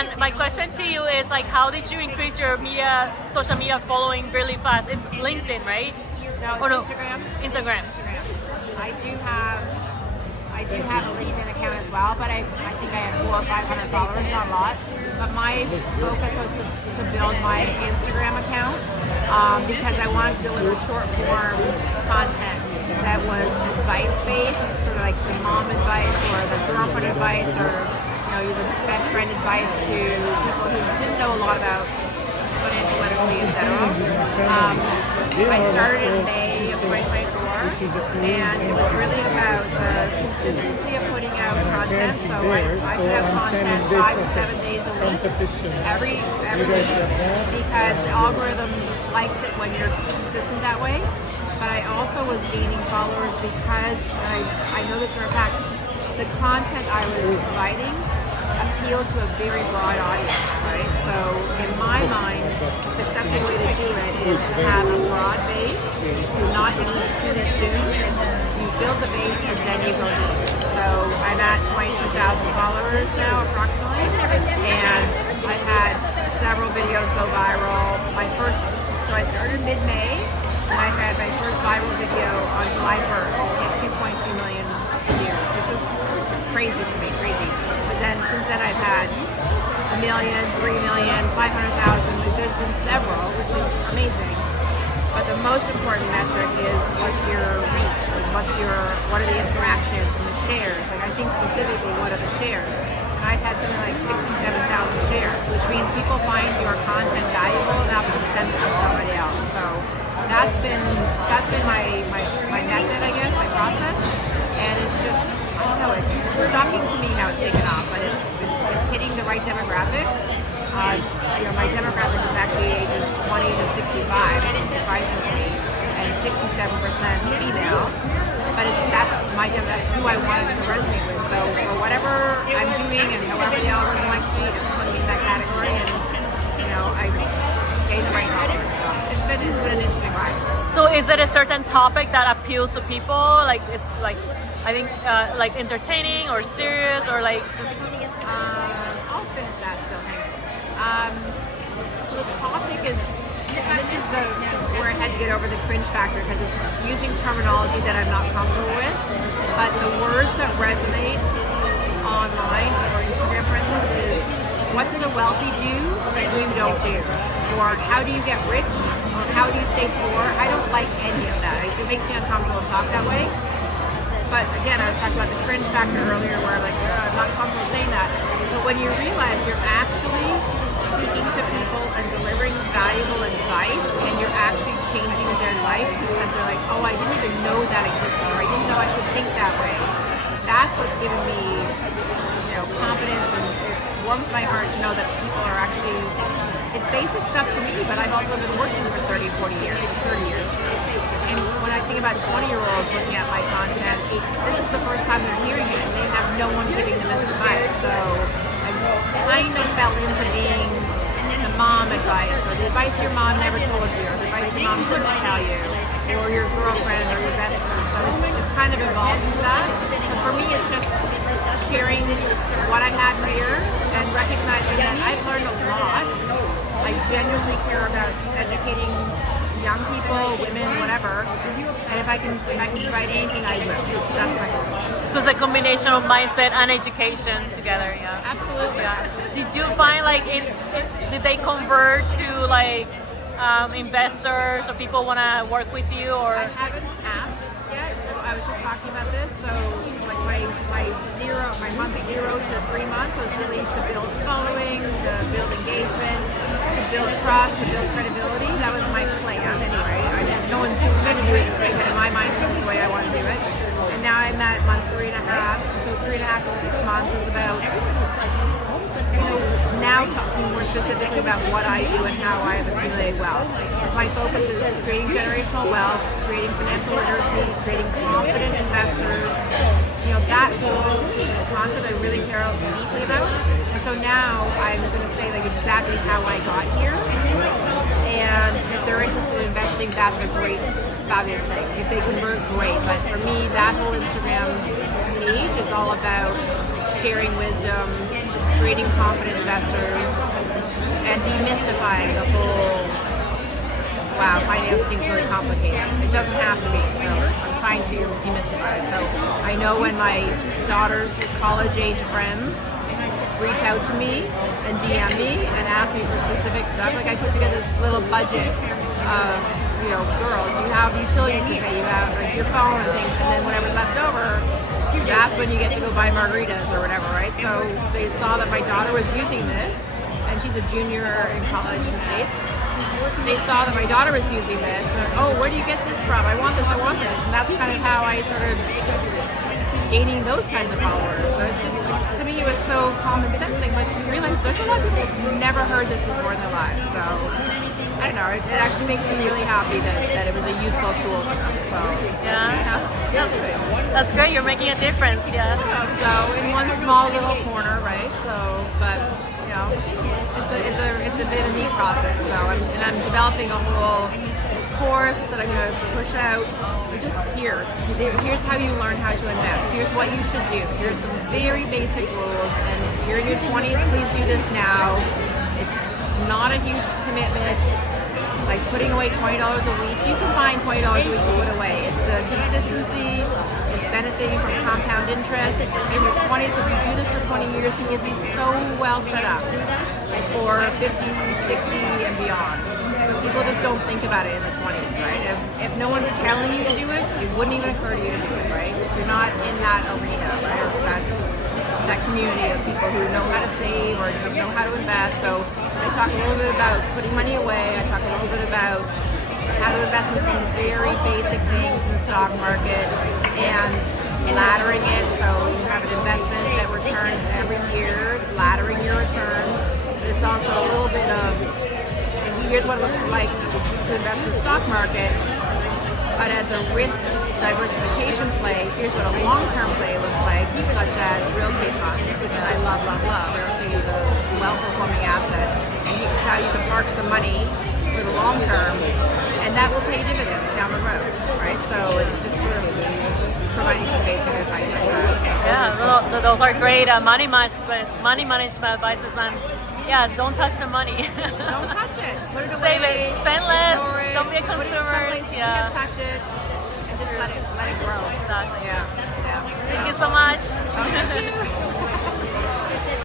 And my question to you is like, how did you increase your social media following really fast? It's LinkedIn, right? No, it's Or no? Instagram. Instagram. I do have a LinkedIn account as well, but I think I have 400 or 500 followers, not a lot. But my focus was to build my Instagram account because I wanted to deliver short form content that was advice based, sort of like the mom advice or the girlfriend advice or the best friend advice to people who didn't know a lot about financial literacy in general. I started in May of 2024, and it was really about the consistency of putting out content. So I put out content 5 to 7 days a week, every week, because the algorithm likes it when you're consistent that way. But I also was gaining followers because I noticed for a fact the content I was providing appealed to a very broad audience, right? So in my mind, the successful way to do it is to have a broad base, to not leave too soon. You build the base and then you go deep. So I'm at 22,000 followers now, approximately, and I've had several videos go viral. So I started mid-May, and I had my first viral video on July 1st. It hit 2.2 million views, which is crazy to me, crazy. But then since then I've had 1 million, 3 million, 500,000. There's been several, which is amazing. But the most important metric is what's your reach, like what are the interactions and the shares. Like I think specifically, what are the shares? And I've had something like 67,000 shares, which means people find your content valuable enough to send it to somebody else. So that's been my method, I guess, my process. And it's just, I don't know, it's shocking to me how it's taken off, but it's hitting the right demographic. My demographic is actually ages 20 to 65, which is surprising to me, and 67% female. But that's who I wanted to resonate with. So for whatever I'm doing and however the algorithm likes me, it's putting me in that category, and I gained the right followers. So it's been an interesting ride. So is it a certain topic that appeals to people? Like it's like, I think like entertaining or serious or like just. I'll finish that still. Thanks. So the topic is. This is where I had to get over the cringe factor because it's using terminology that I'm not comfortable with. But the words that resonate online or Instagram, for instance, is what do the wealthy do that you don't do? Or how do you get rich? Or how do you stay poor? I don't like any of that. It makes me uncomfortable to talk that way. But again, I was talking about the cringe factor earlier where I'm not comfortable saying that. But when you realize you're actually speaking to people and delivering valuable advice and you're actually changing their life because they're like, oh, I didn't even know that existed, or I didn't know I should think that way. That's what's given me, confidence, and it warms my heart to know that people are actually, it's basic stuff to me, but I've also been working for 30 years. And when I think about 20-year-olds looking at my content, this is the first time they're hearing it and they have no one giving them this advice. So I kind of fell into being the mom advice, or the advice your mom never told you, or the advice your mom couldn't tell you, or your girlfriend or your best friend. So it's kind of evolved into that. But for me, it's just sharing what I had here and recognizing that I've learned a lot. I genuinely care about educating young people, women, whatever. And if I can provide anything, I will. That's my goal. So it's a combination of mindset and education together, yeah. Absolutely. Did you find did they convert to investors or people want to work with you, or? I haven't asked yet. I was just talking about this. So like my month 0 to 3 months was really to build following, to build engagement, to build trust, to build credibility. That was my plan anyway. No one said to do it this way, but in my mind, this is the way I want to do it. And now I'm at month 3.5. So 3.5 to 6 months is about now talking more specifically about what I do and how I have accumulated wealth. My focus is creating generational wealth, creating financial literacy, creating confident investors. That whole concept I really care deeply about. And so now I'm going to say exactly how I got here. And if they're interested in investing, that's a great, fabulous thing. If they convert, great. But for me, that whole Instagram page is all about sharing wisdom, creating confident investors and demystifying the whole, wow, finance seems really complicated. It doesn't have to be, so I'm trying to demystify it. So I know when my daughter's college-age friends reach out to me and DM me and ask me for specific stuff, like I put together this little budget of, girls, you have utilities to pay, you have like your phone and things, and then whatever's left over, that's when you get to go buy margaritas or whatever, right? So they saw that my daughter was using this, and she's a junior in college in the States. They saw that my daughter was using this, and they're, oh, where do you get this from? I want this, and that's kind of how I started gaining those kinds of followers. So it's just, to me, it was so common sense thing, but you realize there's a lot of people who've never heard this before in their lives. So I don't know, it actually makes me really happy that it was a useful tool for them. So Yeah. That's great. You're making a difference. Yeah. so in one small little corner, right? So, but it's a bit of a neat process. So I'm developing a whole course that I'm going to push out. Just here's how you learn how to invest. Here's what you should do. Here's some very basic rules. And if you're in your 20s, please do this now. It's not a huge commitment. Like putting away $20 a week, you can find $20 a week to put away. It's the consistency, it's benefiting from compound interest. In your 20s, if you do this for 20 years, you will be so well set up for 50, 60, and beyond. But people just don't think about it in the 20s, right? If no one's telling you to do it, it wouldn't even occur to you to do it, right? If you're not in that arena, right? Or that community of people who know how to save or know how to invest. So I talk a little bit about putting money away. I talk a little bit about how to invest in some very basic things in the stock market and laddering it. So you have an investment that returns every year, laddering your returns. But it's also a little bit of, here's what it looks like to invest in the stock market, but as a risk diversification play, here's what a long-term play looks like, such as real estate funds, which I love. Real estate is a well-performing asset, and here's how you can park some money for the long term, and that will pay dividends down the road, right? So it's just sort of providing some basic advice like that. So. Yeah. Well, those are great money management advices, and yeah, don't touch the money. Don't touch it. Put it away. Save it. Spend less. Store it, Don't be a put it consumer. someplace you Yeah. can't touch it, and just let it grow. Exactly. Yeah. Thank you so much. Thank you.